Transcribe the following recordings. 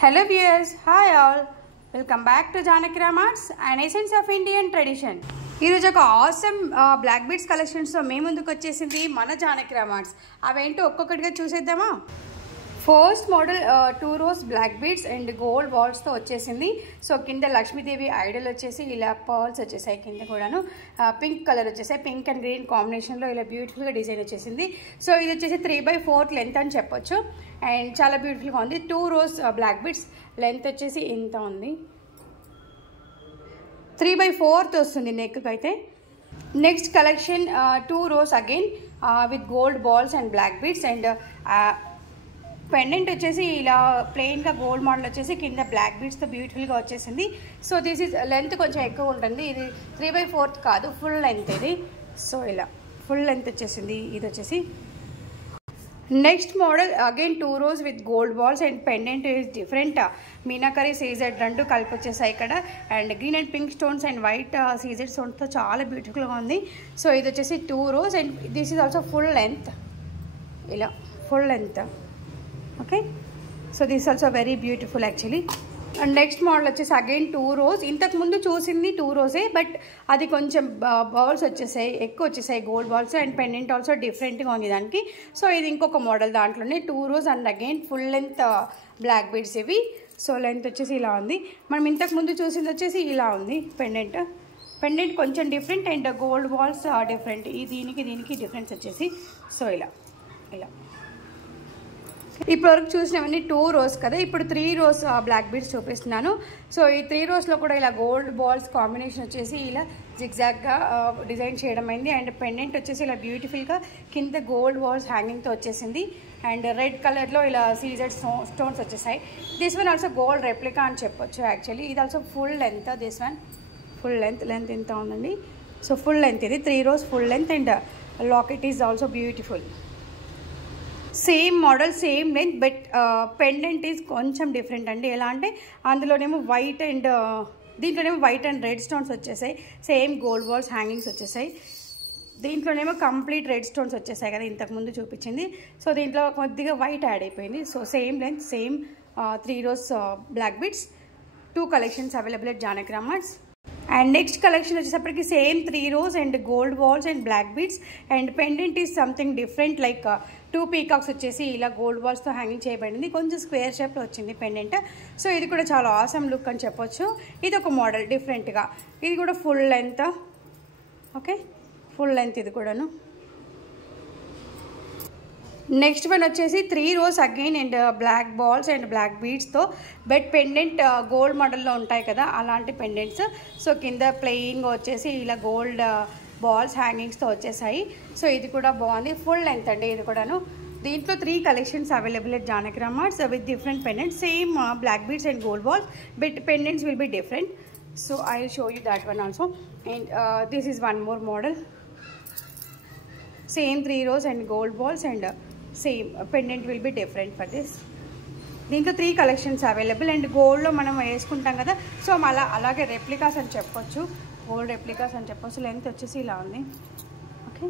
Hello viewers, hi all. Welcome back to Janakira Marts, an essence of Indian tradition. ఈరోజు ఒక awesome black beads కలెక్షన్స్తో మేము ముందుకు వచ్చేసింది మన జానకిరా మార్ట్స్. అవేంటో ఒక్కొక్కటిగా చూసేద్దామా. First model 2 rows black beads and gold బాల్స్తో వచ్చేసింది. సో కింద లక్ష్మీదేవి ఐడల్ వచ్చేసి ఇలా పర్ల్స్ వచ్చేసాయి, కింద కూడాను పింక్ కలర్ వచ్చేసాయి, పింక్ అండ్ గ్రీన్ కాంబినేషన్లో ఇలా బ్యూటిఫుల్గా డిజైన్ వచ్చేసింది. సో ఇది వచ్చేసి 3/4 లెంత్ అని చెప్పొచ్చు అండ్ చాలా బ్యూటిఫుల్గా ఉంది. 2 rows బ్లాక్ బీడ్స్ లెంత్ వచ్చేసి ఇంత ఉంది, 3/4 వస్తుంది నెక్ అయితే. Next collection 2 rows again with gold balls and black beads and pendant వచ్చేసి ఇలా ప్లెయిన్గా గోల్డ్ మోడల్ వచ్చేసి కింద బ్లాక్ బీడ్స్తో బ్యూటిఫుల్గా వచ్చేసింది. సో దిస్ ఈజ్ లెంత్ కొంచెం ఎక్కువ ఉంటుంది, ఇది 3/4 కాదు, ఫుల్ లెంత్ ఇది. సో ఇలా ఫుల్ లెంత్ వచ్చేసింది ఇది వచ్చేసి. Next model again 2 rows with gold balls and pendant is different. Meenakari CZ రెండు కలిపి వచ్చేసాయి ఇక్కడ and green and pink stones and white CZ స్టోన్స్తో చాలా బ్యూటిఫుల్గా ఉంది. సో ఇది వచ్చేసి 2 rows and this is also full length, ఇలా full length. Okay, so this also very beautiful actually. And next model వచ్చేసి అగైన్ 2 rows. ఇంతకు ముందు చూసింది 2 rows, బట్ అది కొంచెం బాల్స్ వచ్చేసాయి, ఎక్కువ వచ్చేసాయి gold balls and pendant also డిఫరెంట్గా ఉంది దానికి. సో ఇది ఇంకొక మోడల్, దాంట్లోనే 2 rows and again full length black beads ఇవి. సో లెంత్ వచ్చేసి ఇలా ఉంది. మనం ఇంతకు ముందు చూసింది వచ్చేసి ఇలా ఉంది పెండెంట్ కొంచెం different and gold balls different, దీనికి డిఫరెన్స్ వచ్చేసి. సో ఇలా ఇప్పటివరకు చూసినవన్నీ 2 rows కదా, ఇప్పుడు 3 rows బ్లాక్ బీడ్స్ చూపిస్తున్నాను. సో ఈ 3 rowsలో కూడా ఇలా గోల్డ్ బాల్స్ కాంబినేషన్ వచ్చేసి ఇలా జిగ్జాగ్గా డిజైన్ చేయడం అయింది అండ్ పెండెంట్ వచ్చేసి ఇలా బ్యూటిఫుల్గా కింద గోల్డ్ బాల్స్ హ్యాంగింగ్తో వచ్చేసింది అండ్ రెడ్ కలర్లో ఇలా సీజెడ్ స్టోన్స్ వచ్చేసాయి. This one also gold replica అని చెప్పొచ్చు యాక్చువల్లీ. ఇది also full length, this one full length ఇంత ఉందండి. సో ఫుల్ లెంత్ ఇది 3 rows full length and locket is also beautiful. Same model same length but pendant is కొంచెం different అండి. ఎలా అంటే అందులోనేమో వైట్ అండ్ దీంట్లోనేమో వైట్ అండ్ రెడ్ స్టోన్స్ వచ్చేసాయి, సేమ్ గోల్డ్ బాల్స్ హ్యాంగింగ్స్ వచ్చేసాయి. దీంట్లోనేమో కంప్లీట్ రెడ్ స్టోన్స్ వచ్చేసాయి కదా ఇంతకుముందు చూపించింది. సో దీంట్లో కొద్దిగా వైట్ యాడ్ అయిపోయింది. So same length same 3 rows black beads, 2 collections available at Janakiram Marts. And next collection వచ్చేసప్పటికి same 3 rows and gold balls and black beads and pendant is something different, like 2 peacocks వచ్చేసి ఇలా gold బాల్స్తో hanging చేయబడింది, కొంచెం square షేప్లో వచ్చింది pendant. So ఇది కూడా చాలా ఆసమ్ లుక్ అని చెప్పొచ్చు. ఇది ఒక మోడల్ డిఫరెంట్గా, ఇది కూడా full length. Okay, full length ఇది కూడాను. నెక్స్ట్ వన్ వచ్చేసి 3 rows again and black balls and black బీడ్స్తో బెడ్ పెండెంట్ గోల్డ్ మోడల్లో ఉంటాయి కదా అలాంటి పెండెంట్స్. సో కింద ప్లెయిన్గా వచ్చేసి ఇలా గోల్డ్ బాల్స్ హ్యాంగింగ్స్తో వచ్చేసాయి. సో ఇది కూడా బాగుంది, ఫుల్ లెంత్ అండి ఇది కూడాను. దీంట్లో 3 collections available at Janakiram Marts with different pendants, same black beads and gold balls but pendants will be different. So I will show you that one also. And this is one more model, same 3 rows and gold balls and same pendant will be different for this. దీంట్లో 3 collections available and గోల్డ్లో మనం వేసుకుంటాం కదా, so అలాగే replicas అని చెప్పొచ్చు, gold replicas అని చెప్పొచ్చు. లెంత్ వచ్చేసి ఇలా ఉంది. ఓకే,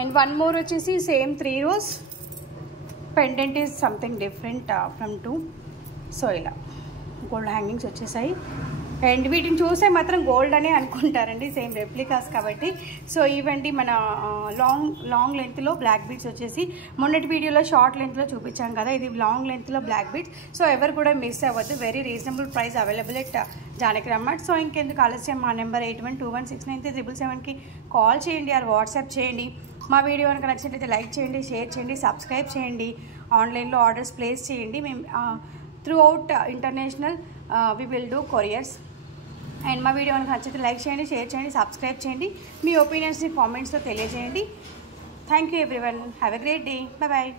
అండ్ వన్ మోర్ వచ్చేసి same 3 rows, pendant is something different from 2. So ఇలా గోల్డ్ హ్యాంగింగ్స్ వచ్చేసాయి అండ్ వీటిని చూస్తే మాత్రం గోల్డ్ అనే అనుకుంటారండి, సేమ్ రెప్లికాస్ కాబట్టి. సో ఇవండి మన లాంగ్ లెంత్లో బ్లాక్ బీడ్స్ వచ్చేసి మొన్నటి వీడియోలో షార్ట్ లెంత్లో చూపించాం కదా, ఇది లాంగ్ లెంత్లో బ్లాక్ బీడ్స్. సో ఎవరు కూడా మిస్ అవ్వద్దు, very reasonable price available at Janakiram Marts. So ఇంకెందుకు ఆలస్యం, మా నెంబర్ 8121693777కి కాల్ చేయండి ఆర్ వాట్సాప్ చేయండి. మా వీడియో కనుక నచ్చినట్లయితే లైక్ చేయండి, షేర్ చేయండి, సబ్స్క్రైబ్ చేయండి, ఆన్లైన్లో ఆర్డర్స్ ప్లేస్ చేయండి. మేము throughout international we will do couriers. And మా వీడియో కనుక నచ్చితే లైక్ చేయండి, షేర్ చేయండి, సబ్స్క్రైబ్ చేయండి, మీ ఒపీనియన్స్ని కామెంట్స్లో తెలియజేయండి. Thank you everyone, have a great day, bye.